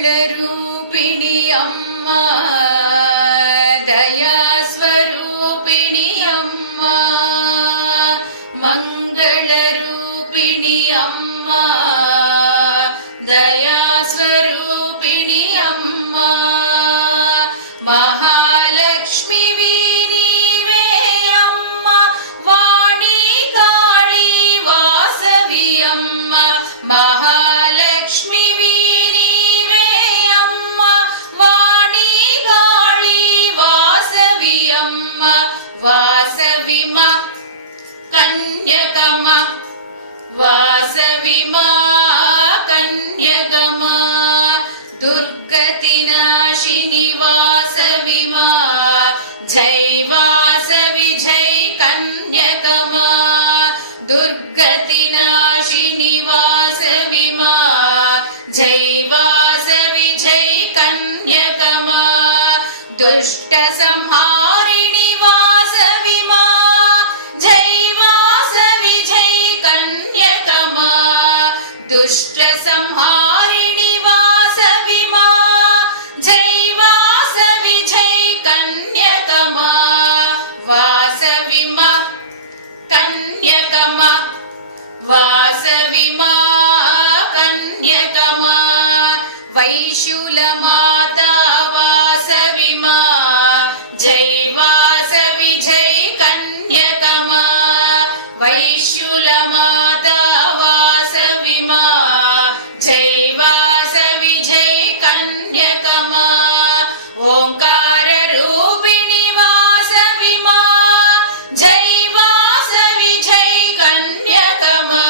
మంగళరూపిణి అమ్మా, దయాస్వరూపిణి అమ్మా, మంగళరూపిణి అమ్మా, దయాస్వరూపిణి అమ్మా, మహాలక్ష్మివి నీవే అమ్మా, వాణి కాళీ వాసవి అమ్మా, మహాలక్ష్మివి నీవే అమ్మా, వాణి కాళీ వాసవి అమ్మా, వాసవి మా కన్యకమా, వాసవి మా కన్యకమా, దుర్గతి నాశిని వాసవి మా, జై వాసవి జై కన్యకమా, దుర్గతి నాశిని వాసవి మా, జై వాసవి జై కన్యకమా, దుష్ట సంహారిణి వాసవి మా, జై వాసవి జై కన్యకమా, దుష్ట సంహారిణి వాసవి మా, జై వాసవి జై కన్యకమా, వాసవి మా కన్యకమా, వాసవి మా కన్యకమా, వైశూల మాతా వాసవి మా, జై వాసవి జై కన్యకమా, వైశూల మాతా వాసవి మా, జై వాసవి జై కన్యకమా, ఓంకార రూపిణి వాసవి మా, జై వాసవి జై కన్యకమా,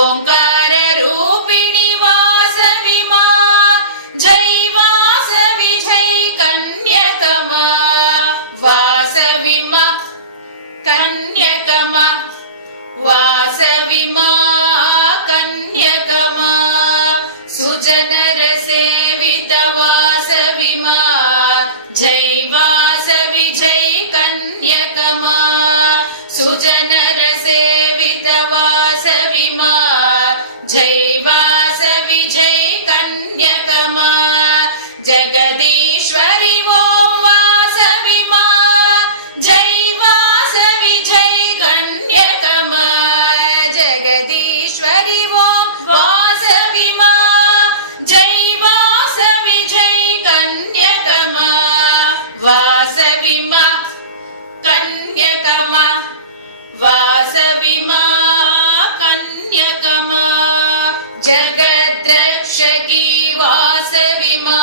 ఓంకార రూపిణి వాసవి మా, జై వాసవి జై కన్యకమా, వాసవి మా కన్యకమా, వాసవి మా కన్యకమా, సుజనర సేవిత వాసవి మా, జై వాసవి జై కన్యకమా, సుజనర సేవిత వాసవి మా, జై వాసవి జై కన్యకమా, జగదీశ్వరి ఓం వాసవి మా, జై వాసవి జై కన్యకమా, జగదీశ్వరి ఓం వాసవి మా, జై వాసవి జై కన్యకమా, వాసవి మా కన్యకమా, వాసవి మా కన్యకమా, జగద్రక్షకి వాసవి మా,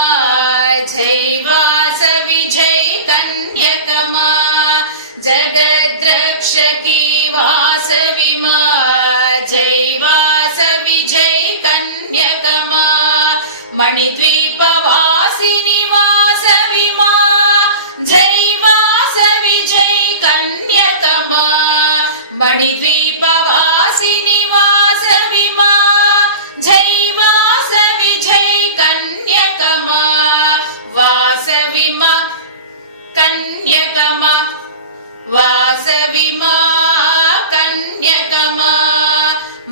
జై వాసవి జై కన్యకమా, జగద్రక్షకి వాసవి మా, జై వాసవి జై కన్యకమా, మణిద్వీప వాసిని వాసవి మా, జై వాసవి జై కన్యకమా, మణిద్వీప వాసిని వాసవి మా, జై వాసవి జై కన్యకమా, వాసవి మా కన్యకమా, వాసవి మా కన్యకమా,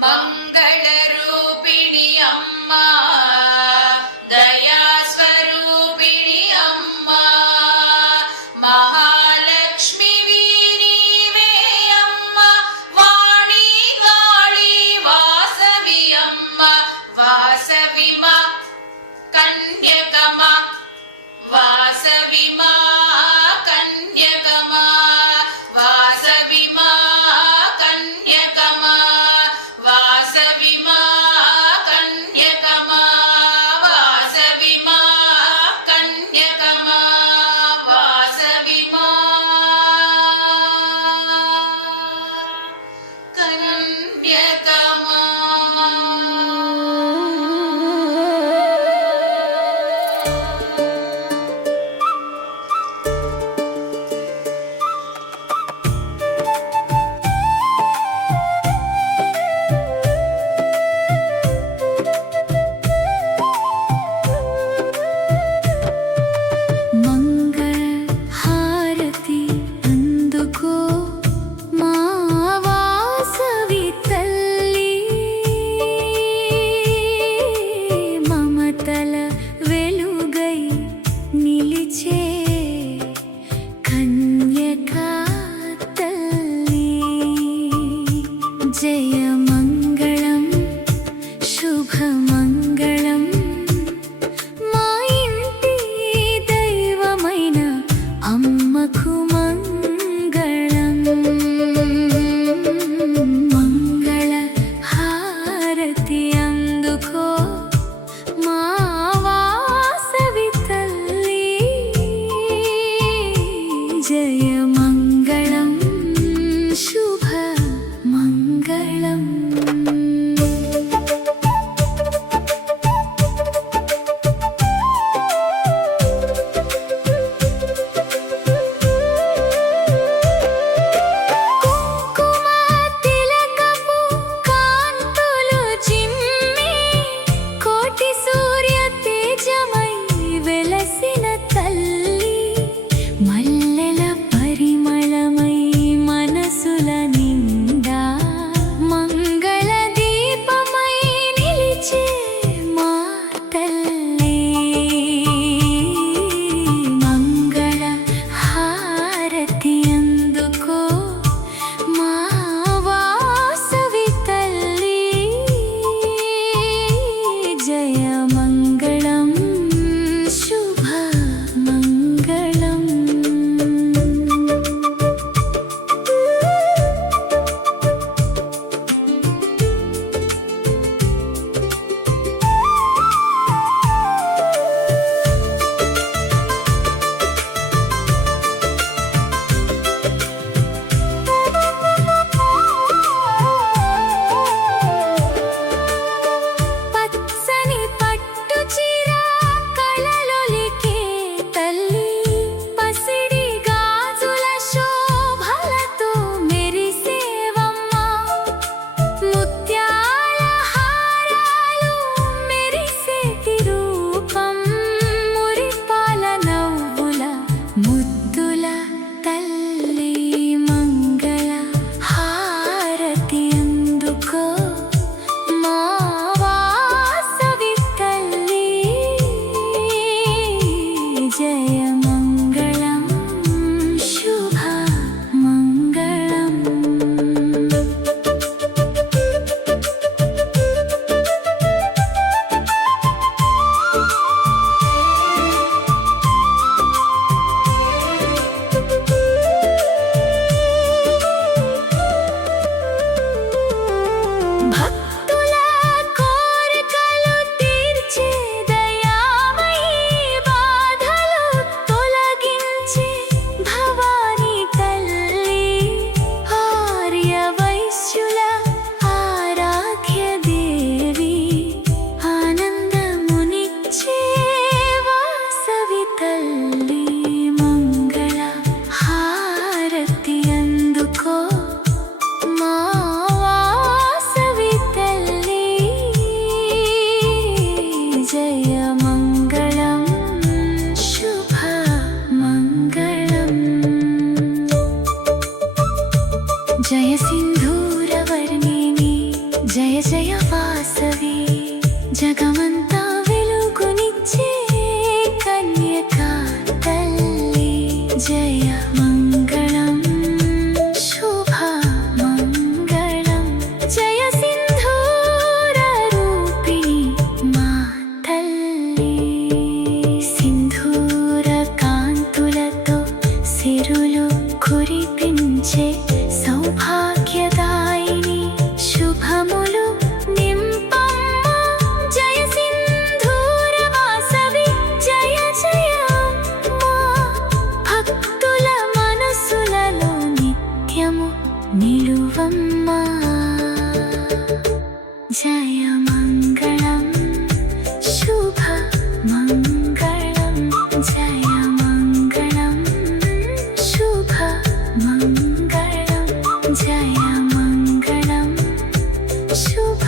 మంగళరూపిణి అమ్మా, దయాస్వరూపిణి అమ్మా, మహాలక్ష్మివి నీవే అమ్మా, వాణి కాళీ వాసవి అమ్మా, వాసవి మా కన్యకమా, వాసవి మా కన్యకమా, వాసవి మా కన్యకమా, వాసవి మా కన్యకమా, వాసవి మా కన్యకమా, వాసవి మా కన్యకమా. अम्मा जय मङ्गलम् शुभ मङ्गलम् जय मङ्गलम् शुभ मङ्गलम् जय मङ्गलम् शुभ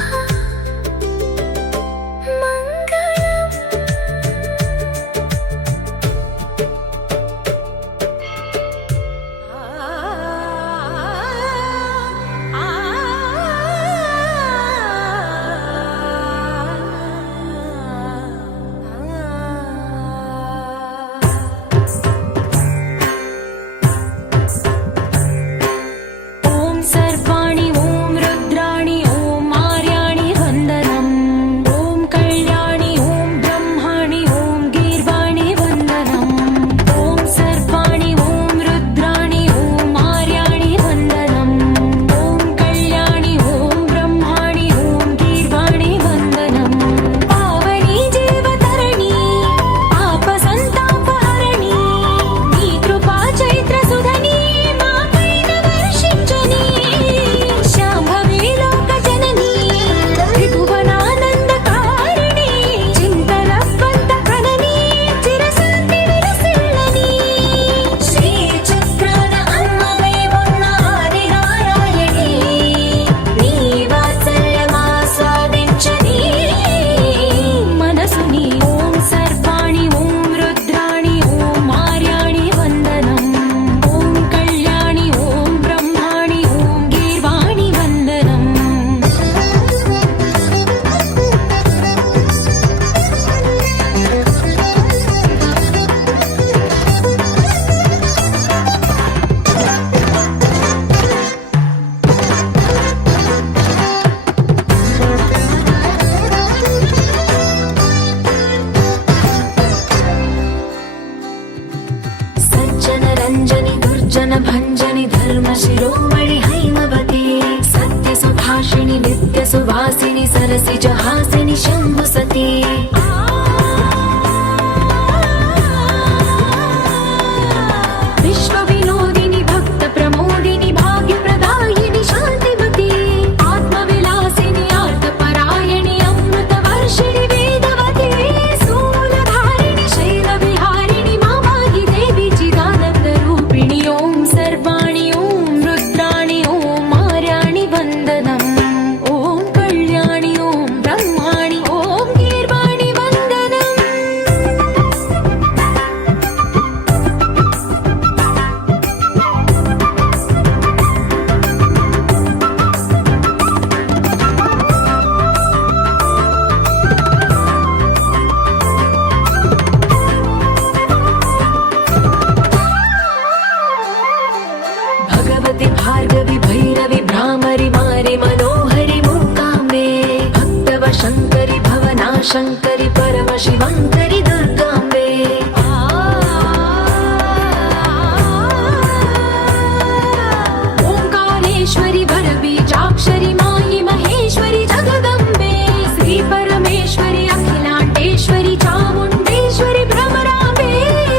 भंजनी धर्म शिरोमणि हैमवती सत्य सुभाषिणि नित्य सुवासिनि सरसिज हासिनि शंभु सती विश्व विनोदिनि भक्त प्रमोदिनि भाग्य प्रदायिनि शांतिमती आत्मविलासिनि आर्तपरायणि अमृत वर्षिणि वेदवती सूलधारिणि शैल विहारिणि मामाहि देवी चिदानंद रूपिणि ओम सर्वाणि ओम रुद्राणि ओम आर्याणि वंदनम् ओम कल्याणि ओम ब्रह्माणि ओम गीर्वाणि वंदनम् भगवति भार्गवि भैरवि भ्रामरि मारि मनोहरि मूकाम्बे भक्तव शङ्करि भवना शङ्करि परम शिवङ्करि दुर्गाम्बे ओंकारेश्वरि वरबीजाक्षरि मायि महेश्वरि जगदम्बे श्री परमेश्वरि अखिलाण्डेश्वरि चामुण्डेश्वरि भ्रमराम्बे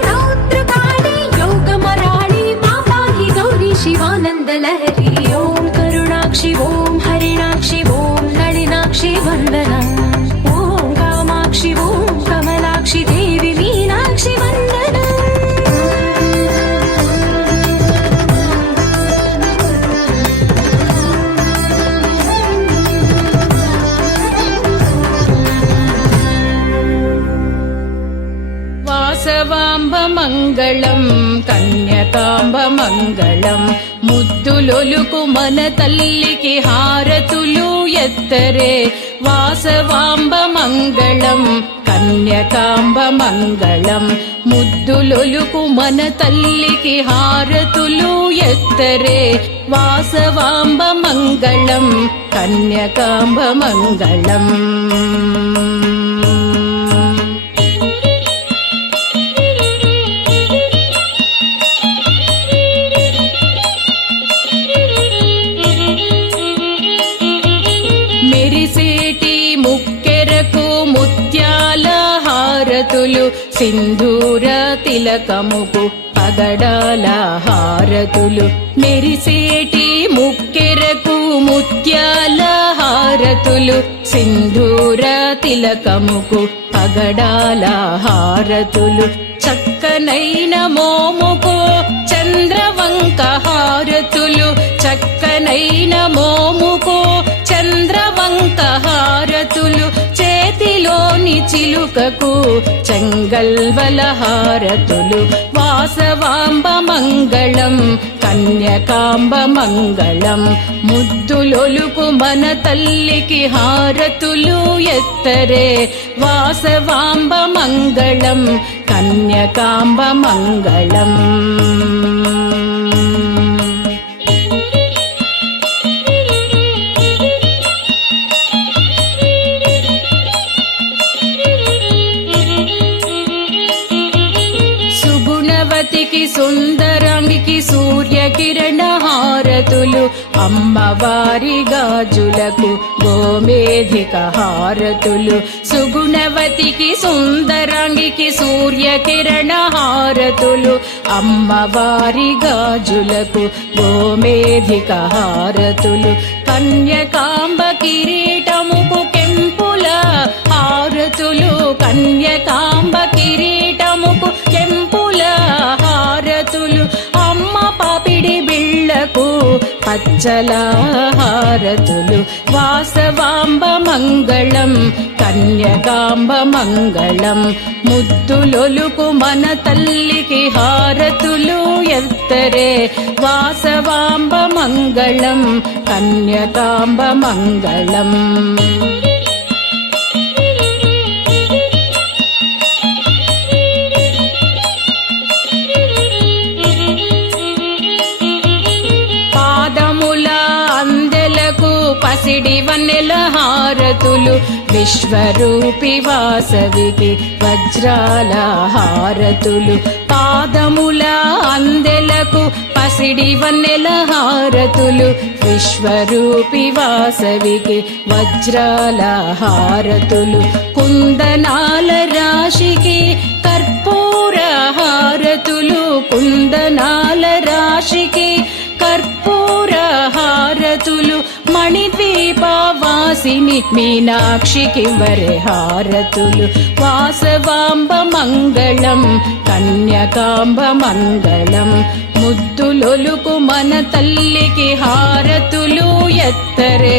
रौद्रकाली योगमराळि मापाहि गौरी शिवानन्द लहरी ओम करुणाक्षि ओम हरिणाक्षि ओम नलिनाक्षि वन्दनम् ओम कामाक्षि ओम कमलाक्षि देवी मीनाक्षि वन्दनम् వాసవాంబ మంగళం కన్యకాంబ మంగళం ముద్దులొలుకు మన తల్లికి హారతులు ఎత్తరే వాసవాంబ మంగళం కన్యకాంబ మంగళం ముద్దులొలుకు మన తల్లికి హారతులు ఎత్తరే వాసవాంబ మంగళం కన్యకాంబ మంగళం మెరిసేటి ముక్కెరకు ముత్యాల హారతులు సింధూర తిలకముకు పగడాల హారతులు మెరిసేటి ముక్కెరకు ముత్యాల హారతులు సింధూర తిలకముకు పగడాల హారతులు చక్కనైన మోముకు చంద్రవంక హారతులు చక్కనైన మోముకు చంద్రవంక హారతులు చేతిలోని చిలుకకు చెంగల్వల హారతులు వాసవాంబ మంగళం కన్యకాంబ మంగళం ముద్దులొలుకు మన తల్లికి హారతులు ఎత్తరే వాసవాంబ మంగళం కన్యకాంబ మంగళం. సుగుణవతికి సుందరాంగికి సూర్యకిరణ హారతులు అమ్మవారి గాజులకు గోమేధిక హారతులు సుగుణవతికి సుందరాంగికి సూర్యకిరణ హారతులు అమ్మవారి గాజులకు గోమేధిక హారతులు కన్యకాంబ కిరీటముకు కెంపుల హారతులు కన్యకాంబ కిరీటముకు కెంపుల హారతులు అమ్మ పాపిడి బిళ్ళకు పచ్చల హారతులు వాసవాంబ మంగళం కన్యకాంబ మంగళం ముద్దులొలుకు మన తల్లికి హారతులు ఎత్తరే వాసవాంబ మంగళం కన్యకాంబ మంగళం. పసిడి వన్నెల హారతులు విశ్వరూపి వాసవికి వజ్రాల హారతులు పాదముల అందెలకు పసిడి వన్నెల హారతులు విశ్వరూపి వాసవికి వజ్రాల హారతులు కుందనాల రాశికి కర్పూర హారతులు కుందనాల రాశికి కర్పూర హారతులు మణిద్వీపవాసిని మీనాక్షికి వరే హారతులు వాసవాంబ మంగళం కన్యకాంబ మంగళం ముద్దులొలుకు మన తల్లికి హారతులు ఎత్తరే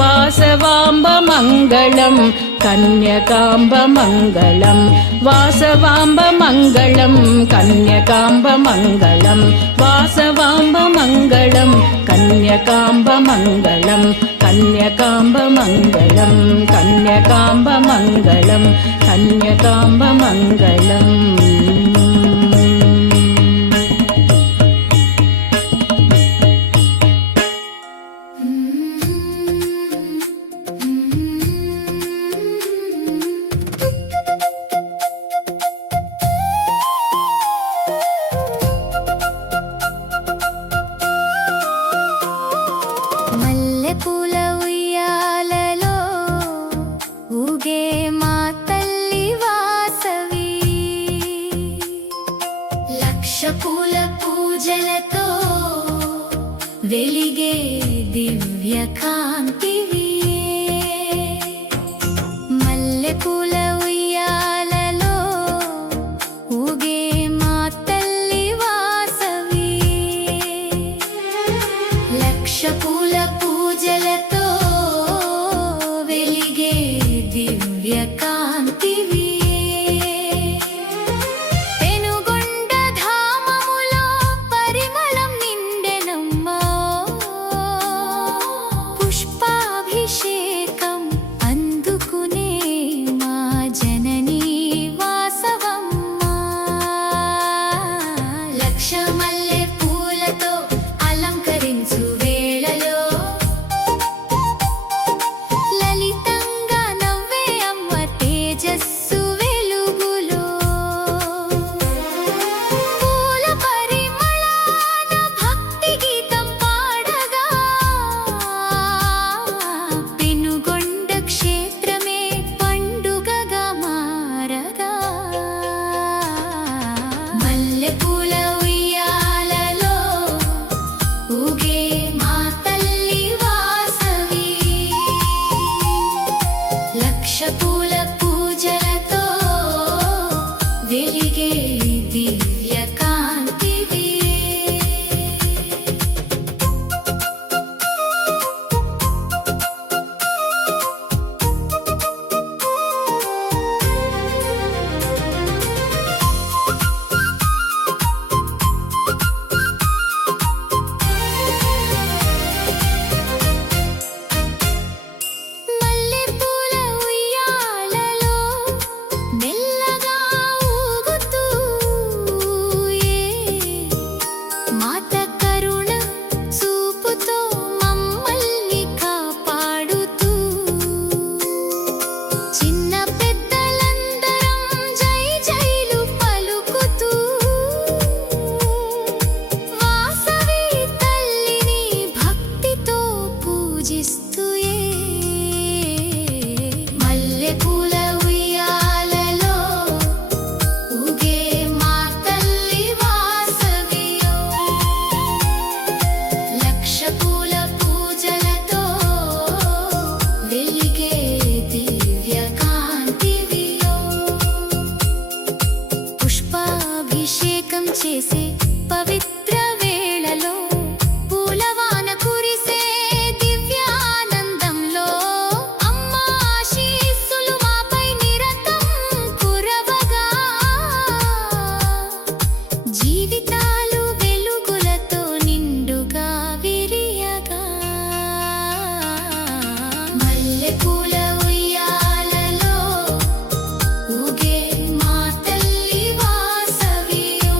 వాసవాంబ మంగళం కన్యకాంబ మంగళం వాసవాంబ మంగళం కన్యకాంబ మంగళం వాసవాంబ మంగళం కన్యకాంబ మంగళం కన్యకాంబ మంగళం కన్యకాంబ మంగళం కన్యకాంబ మంగళం. మల్లెపూల ఉయ్యాలలో ఊగే మా తల్లి వాసవి పూజిస్తూయే మల్లెపూల ఉయ్యాలలో ఊగే మా తల్లి వాసవియో లక్ష పూల పూజలతో వెలిగే దివ్య కాంతివియో పుష్పాభిషేకం చేసే పవిత్ర వేళలో పూలవాన కురిసే దివ్యానందంలో అమ్మా ఆశీస్సులు మాపై నిరతం కురవగా జీవితాలు వెలుగులతో నిండుగా విరియగా మల్లెపూల ఉయ్యాలలో ఊగే మా తల్లి వాసవియో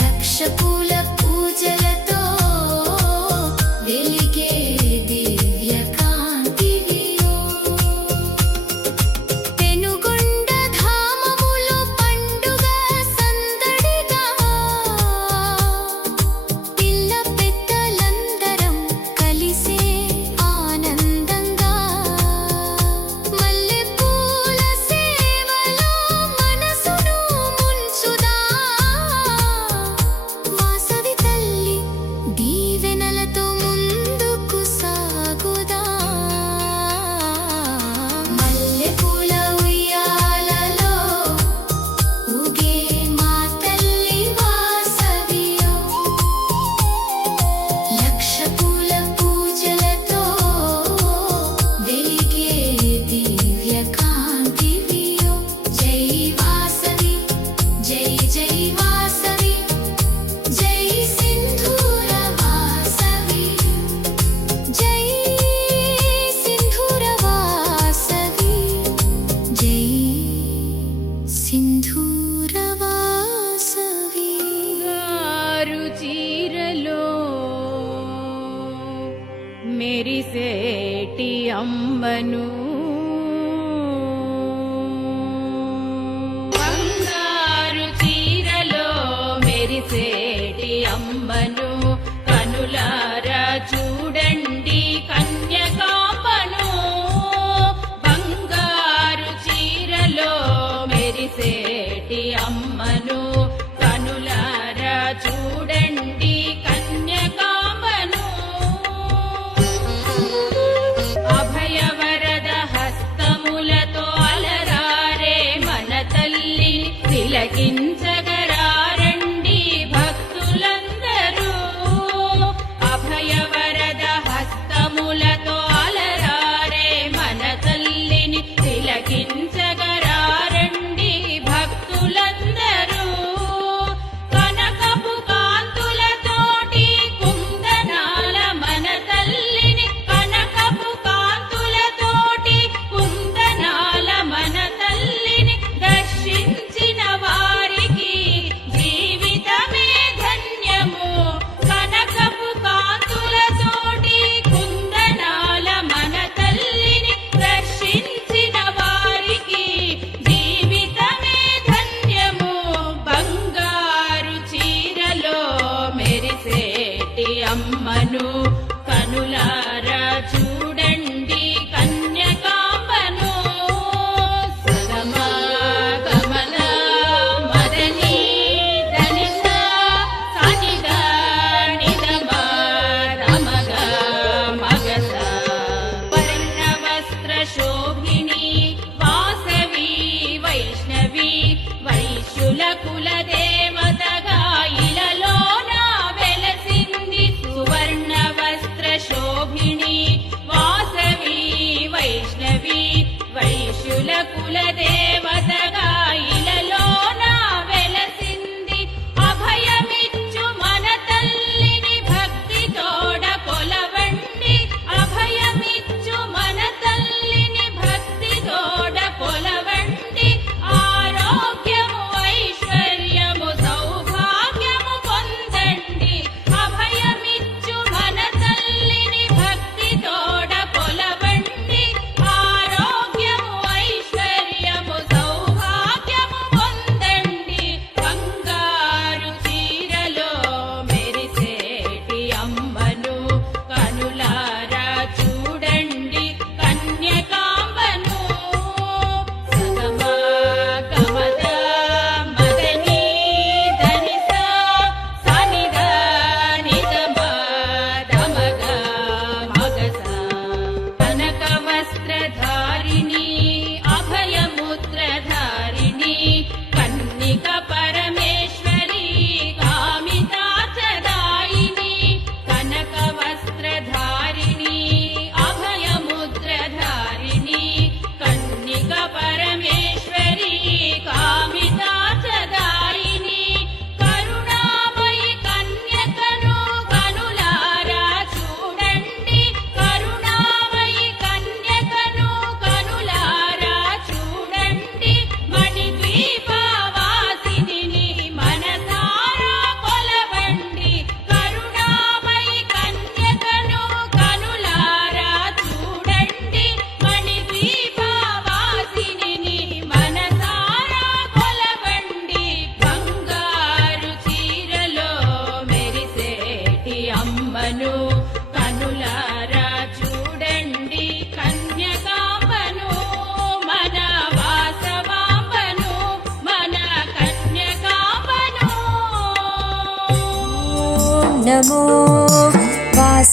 లక్ష పూల పూజలతో వెలిగే దివ్య కాంతివియో పెనుగొండ ధామములో పండుగ సందడిగా పిల్ల పెద్దలందరం కలిసే ఆనందంగా మల్లెపూల సేవలో మనసును ముంచుదా వాసవి తల్లి దీవెనలతో ముందుకు సాగుదా మల్లెపూల ఉయ్యాలలో ఊగే మా తల్లి వాసవియో లక్ష పూల పూజలతో వెలిగే దివ్య కాంతివియో జై వాసవి జై జై వాసవి జై సింధూర వాసవి జై సింధూర వాసవి జై సింధూర వాసవి గారు చీరలో మెరిసేటి అమ్మను బంగారు చీరలో మెరిసేటి అమ్మను కనులారా చూడండి కన్యకాంబను బంగారు చీరలో మెరిసేటి అమ్మను కనులారా చూడండి కన్యకాంబను అభయవరద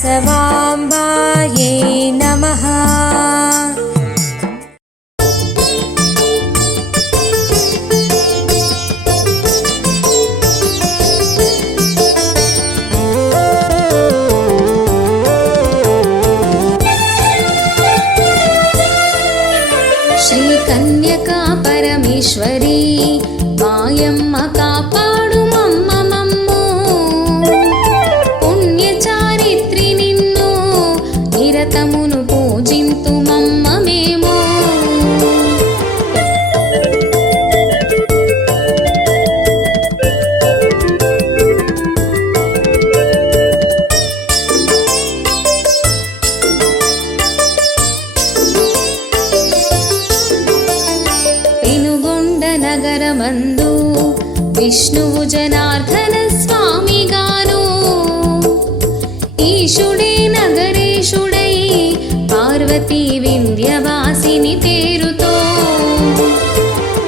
वासवाम्बायै नमः। श्रीकन्यका परमेश्वरी मायम्म कापाडु मम्म मम्मो पुण्यचारित्रि निन्नु निरतमुनु पूजिन्तु मम्म मेमो। నగరమందు విష్ణువు జనార్దన స్వామిగాను ఈశుడే నగరేశుడై పార్వతీ వింధ్యవాసిని పేరుతో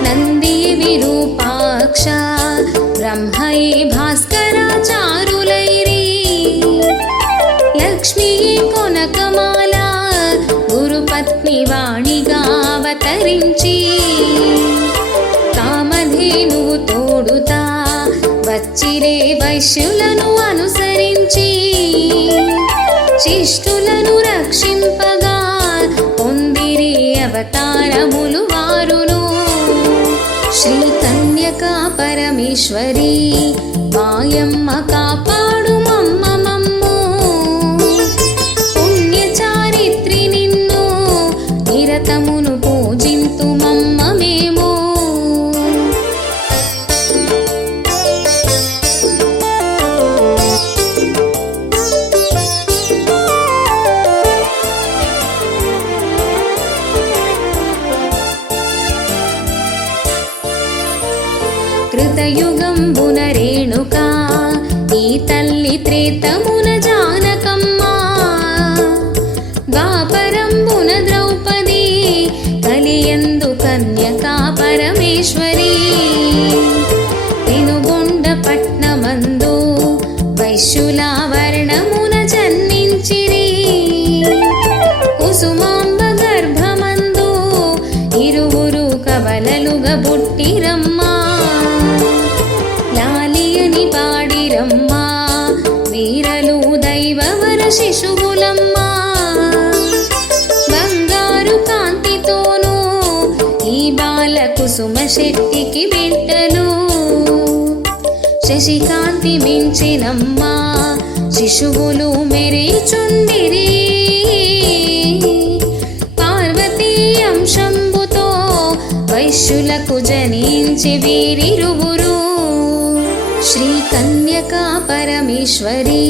నందియే విరూపాక్ష బ్రహ్మయే భాస్కరాచారులైరి లక్ష్మీయే కొనకమాల గురుపత్ని వాణిగా అవతరించి కామధేనువు తోడుతా వచ్చిరే వైశ్యులను అనుసరించి శిష్టులను రక్షింపగా పొందిరే అవతారములు వారును। శ్రీ కన్యకా పరమేశ్వరి మాయమ్మ కాపాడు మమ్మ మమ్ము పుణ్యచారిత్రి నిన్ను నిరతమును పూజింతు మమ్మ మేము। కృతయుగంబున రేణుక ఈ తల్లి త్రేతమున జానకమ్మ ద్వాపరంబున ద్రౌపది కలియందు కన్యకా పరమేశ్వరి పెనుగొండ పట్నమందు వైశ్యుల వర్ణమున జన్మించిరి కుసుమాంబ గర్భమందు ఇరువురు కవలలుగా పుట్టిరమ్మా లాలియని పాడిరమ్మా వీరలు దైవవర శిశువులమ్మా బంగారు కాంతితోనూ ఈ బాల కుసుమ శెట్టికి బిడ్డలు శశికాంతి మించినమ్మా శిశువులు మెరిచుండిరి పార్వతీ అంశంబుతో వైశ్యులకు జనించి వీరిరువురు। శ్రీ కన్యకా పరమేశ్వరి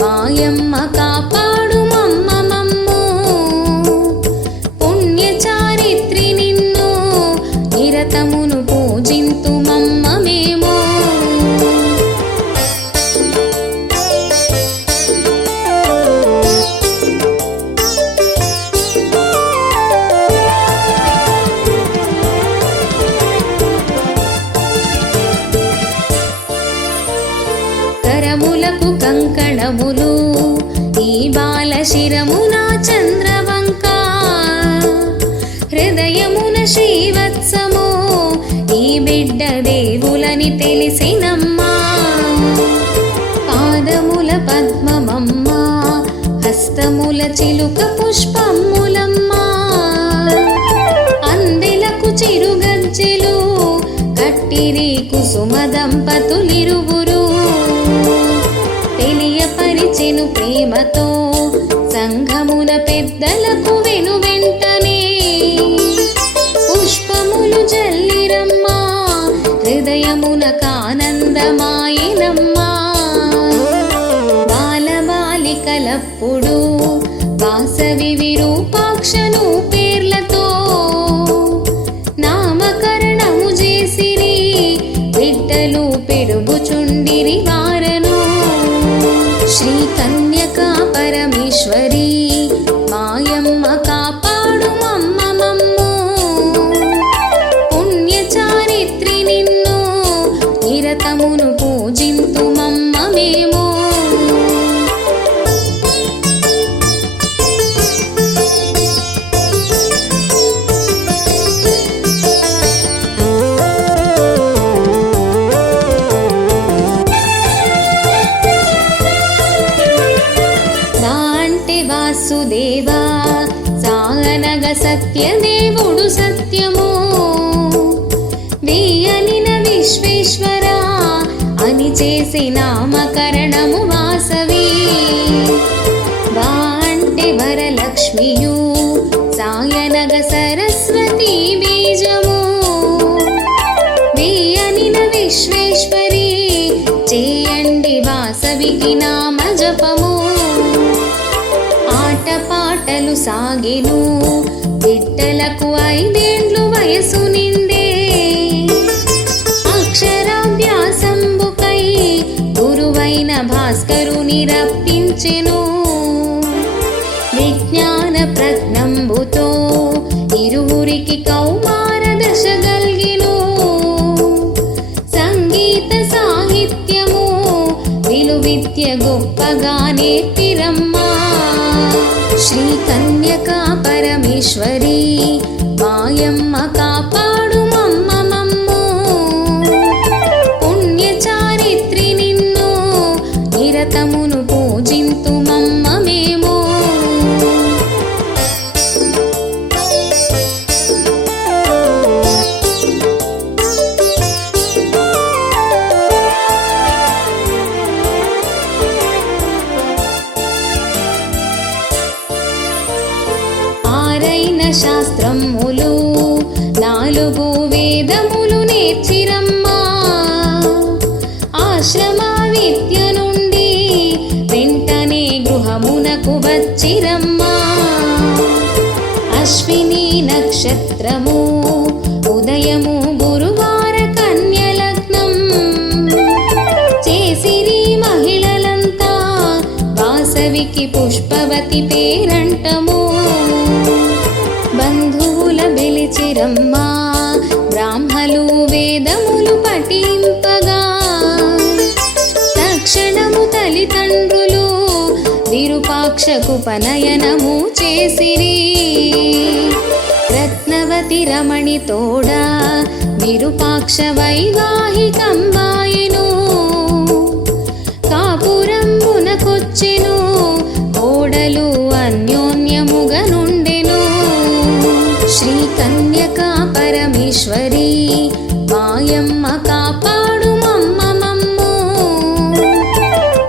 మాయమ్మ కాపాడు మమ్మ మమ్ము పుణ్యచారిత్రి నిన్ను నిరతమును పూజింతు మమ్మ మేము। కరములకు కంకణములు ఈ బాల శిరమున చంద్రవంక హృదయమున శ్రీవత్సము ఈ బిడ్డ దేవులని తెలిసినమ్మా పాదముల పద్మమమ్మ హస్తముల చిలుక పుష్పములమ్మా అందెలకు చిరుగజ్జెలు కట్టిరి కుసుమ దంపతులిరువురు తెలియపరిచెను ప్రేమతో సంఘమున పెద్దలకు వెను వెంటనే పుష్పములు జల్లిరమ్మా హృదయమున కానందమాయనమ్మా బాలబాలికలప్పుడు వాసవి విరూపాక్షను పేర్లతో నామకరణము చేసిరి బిడ్డలు పెరుగుచుండిరి వారను। శ్రీ కన్యకా పరమేశ్వరి మాయమ్మ కాపాడు మమ్మ మమ్ము పుణ్యచారిత్రి నిన్ను నిరతమును పూజింతు మమ్మ మేము। అంటే వాసుదేవా సాగనగ సత్యదేవుడు సత్యము వేయనిన విశ్వేశ్వరా అని చేసి నామకరణము వాసవి వా అంటే వరలక్ష్మియు సాయనగ సరస్వతి బీజము వేయనిన విశ్వేశ్వరి చేయండి వాసవికి నామ జపము ఆటపాటలు సాగిను బిడ్డలకు 5 ఏండ్లు వయసు నిండే అక్షరాభ్యాసంబుకై గురువైన భాస్కరుని రప్పించెను విజ్ఞాన ప్రజ్ఞంబుతో ఇరువురికి కౌమార దశ గల్గిను సంగీత సాహిత్యము విలువిద్య గొప్పగా నేర్పిరమ్మా శ్రీ కన్యకా పరమేశ్వరి మాయమ్మ కాపాడు మమ్మ మమ్ము పుణ్య చారిత్రి నిన్ను నిరతమును పూజింతు మమ్మ మేము శాస్త్రములు 4 వేదములు నేర్చిరమ్మా ఆశ్రమ విద్య నుండి వెంటనే గృహమునకు వచ్చిరమ్మా అశ్విని నక్షత్రము ఉదయము గురువార కన్య లగ్నం చేసిరి మహిళలంతా వాసవికి పుష్పవతి పేరంటము బంధువుల పిలిచిరమ్మా బ్రాహ్మలు వేదములు పఠింపగా తక్షణము తల్లిదండ్రులు విరూపాక్షకుపనయనము చేసిరి రత్నవతి రమణి తోడా విరూపాక్ష వైవాహికంబాయెను కాపురంబునకొచ్చెను కోడలు అన్యోన్యముగా నుండెను శ్రీ కన్యకా పరమేశ్వరి మాయమ్మ కాపాడు మమ్మ మమ్ము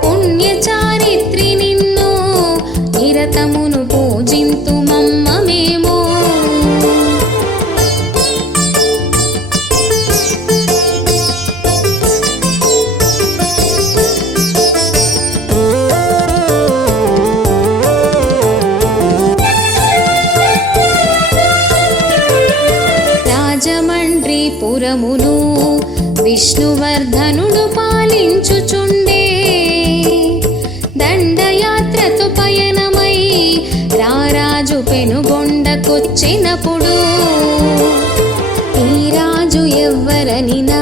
పుణ్య చారిత్రి నిన్ను నిరతమును పూజింతు మమ్మ మేము పురమును విష్ణువర్ధనుడు పాలించుచుండే దండయాత్రతో పయనమై రారాజు పెనుగొండకొచ్చినప్పుడు ఈ రాజు ఎవ్వరనినా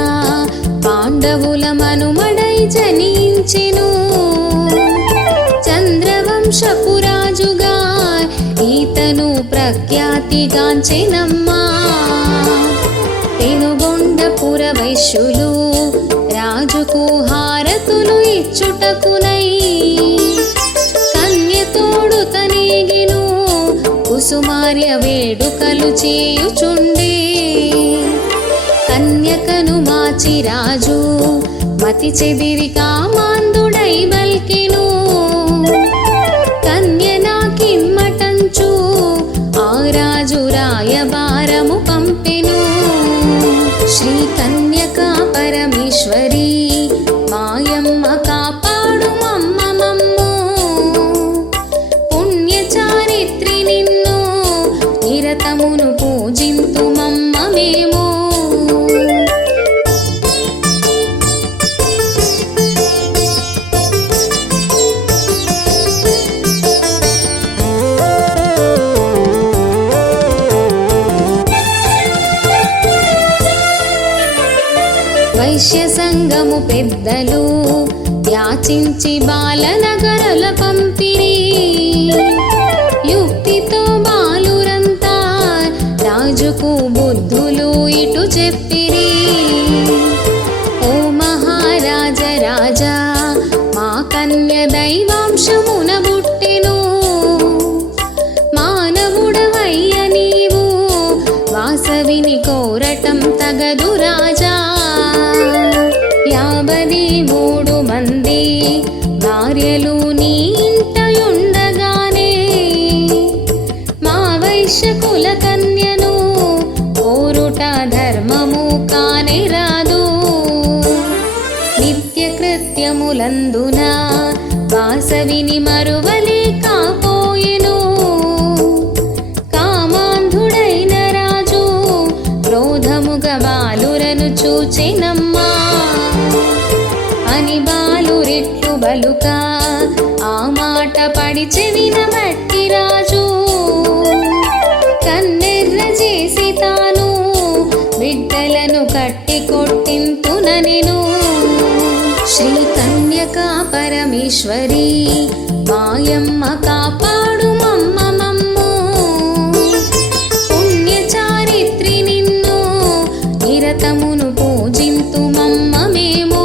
పాండవుల మనుమడై జనించెను చంద్రవంశపు రాజుగా ఈతను ప్రఖ్యాతిగాంచెనమ్మా పెనుగొండపుర వైశ్యులు రాజుకు హారతులు ఇచ్చుటకునై కన్యతోడు తనేగిను కుసుమార్య వేడుకలు చేయుచుండే కన్యకను మాచి రాజు మతి చెదిరి కామాంధుడై బల్కెను కన్య నాకిమ్మటంచు ఆ రాజు రాయబారము పంపెను శ్రీ కన్యకా పరమేశ్వరి మాయమ్మ కాపాడు మమ్మ మమ్ము పుణ్య చారిత్రి నిన్ను నిరతమును పూజింతు మమ్మ మేము వైశ్య సంఘము పెద్దలు యాచించి బాలనగరల పంపిరి యుక్తితో బాలురంతా రాజుకు బుద్ధులు ఇటు చెప్పిరి ఓ మహారాజ రాజా మా కన్య దైవాంశమున బుట్టెను కములందున వాసవిని మరువలే కాపోయెను. కామాంధుడైన రాజు క్రోధముగ బాలురను చూచెనమ్మా. అని బాలురెట్లు బలుక ఆ మాట పడి చెవిన బట్టి రాజు కన్నెర్ర చేసి తాను బిడ్డలను కట్టి కొట్టింతుననెను. శ్రీ కన్యకా పరమేశ్వరి మాయమ్మ కాపాడు మమ్మ మమ్ము. పుణ్యచారిత్రి నిన్ను నిరతమును పూజింతు మమ్మ మేము.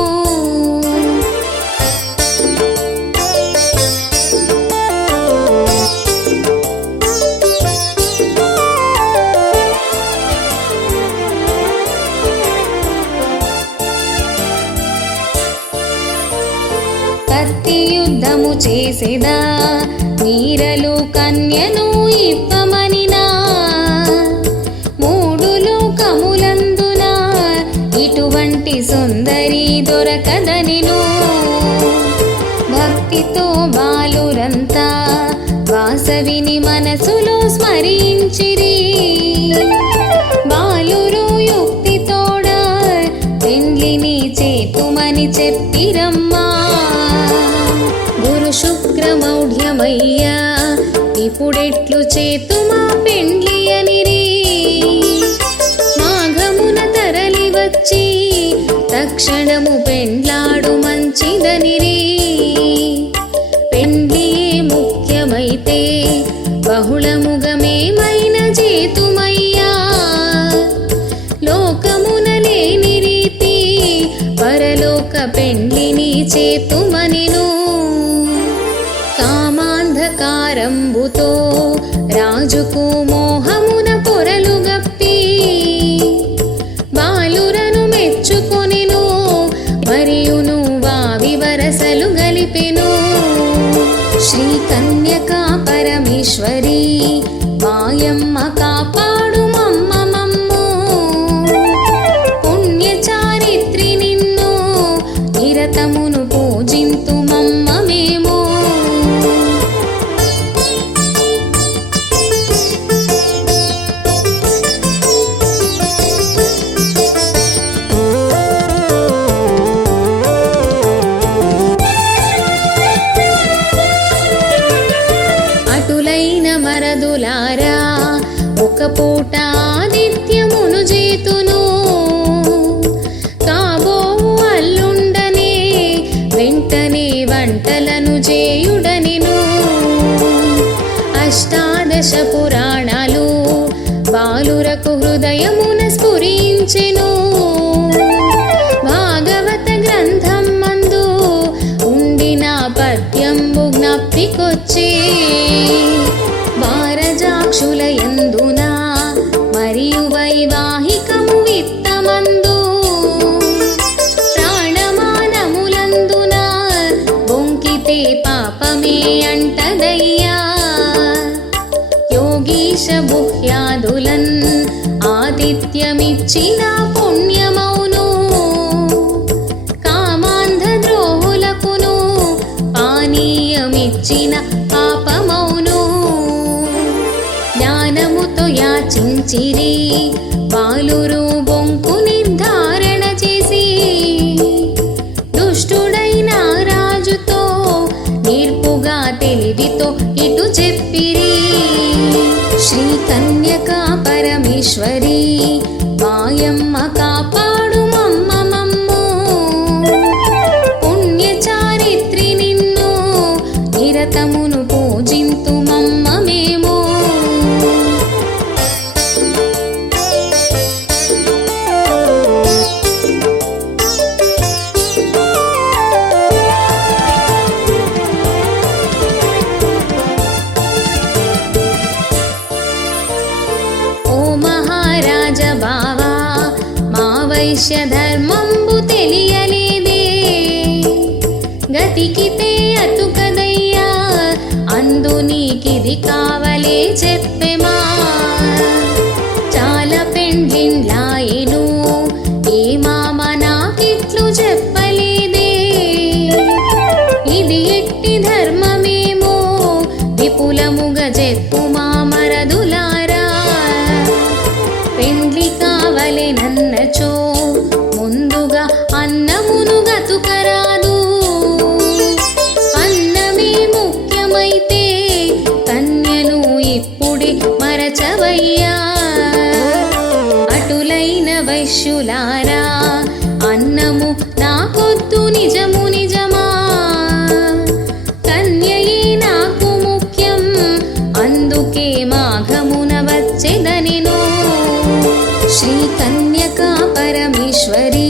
కత్తి యుద్ధము చేసేదా నీరలు కన్యను ఇప్పమనినా. మూడులు కములందున ఇటువంటి సుందరి దొరకదనిను. భక్తితో బాలురంతా వాసవిని మనసులో స్మరించిరి. బాలురు యుక్తితోడ పెండ్లిని చేతుమని చెప్పిరమ్మా. గురు శుక్రమౌఢ్యమయ్యా ఇప్పుడెట్లు చేతుమా పెండ్లి అనిరి. మాఘమున తరలి వచ్చి తక్షణము పెండ్లాడు మంచిదనిరి. పెండ్లియే ముఖ్యమైతే బహుళముగమేమైన చేతుమయ్యా. లోకమున లేని రీతి పరలోక పెండ్లిని చేతుమనెను. కామాంధకారంబుతో రాజుకు మోహమున పొరలు గప్పి బాలురను మెచ్చుకొనెను. మరియును వావి వరసలు గలిపెను. శ్రీ కన్యకా పరమేశ్వరి మాయమ్మ కాపాడు మమ్మ మమ్ము. పుణ్యచారిత్రి నిన్ను నిరతమును పూజింతు మమ్మ మేము. అటులైన మరదులారా ఒక పూట ఆదిత్యమును చేతును. కాబోవు అల్లుండనే వెంటనే వంటలను చేయుడనెను. అష్టాదశ పురాణాలు బాలురకు హృదయమున స్ఫురించెను. భాగవత గ్రంథం మందు ఉండిన పద్యంబు జ్ఞప్తికొచ్చే. భారజాక్షుల యందున మరియు వైవాహికము విత్తమందు ప్రాణమానములందున బొంకితే పాపమే అంటదయ్యా. యోగీశ గుహ్యాదులన్ ఆతిథ్యమిచ్చిన పుణ్యమౌను. కామాంధ ద్రోహులకును పానీయమిచ్చిన పాపమౌను. జ్ఞానముతో యాచించిరి బాలురు బొంకు నిర్ధారణ చేసి. దుష్టుడైన రాజుతో నేర్పుగా తెలివితో ఇటు చెప్పిరి. శ్రీ కన్యకా పరమేశ్వరి మాయమ్మ కాపాడు మమ్మ మమ్ము. పుణ్యచారిత్రి నిన్ను నిరతమును పూజింతు మమ్మ మేము. ఓ మహారాజ బావా మా వైశ్య ధర్మంబు తెలియలేదే. గతికితే అతుకదయ్యా అందు నీకిది కావలే చెప్పెమా. చాలా పెండ్లిండ్లాయెను ఏ మామ నాకిట్లు చెప్పలేదే. చెప్పుమా మరదులారా పెండ్లి కావలెనన్నచో ముందుగా అన్నమును గతుకరాదు అన్నమే ముఖ్యమైతే కన్యను ఇప్పుడే మరచవయ్యా అటులైన వైశ్యులారా అన్నము నాకొద్దు నిజము నిజమా కన్యయే నాకు ముఖ్యం అందుకే మాఘమున వచ్చెదనెను శ్రీ కన్యకా పరమేశ్వరీ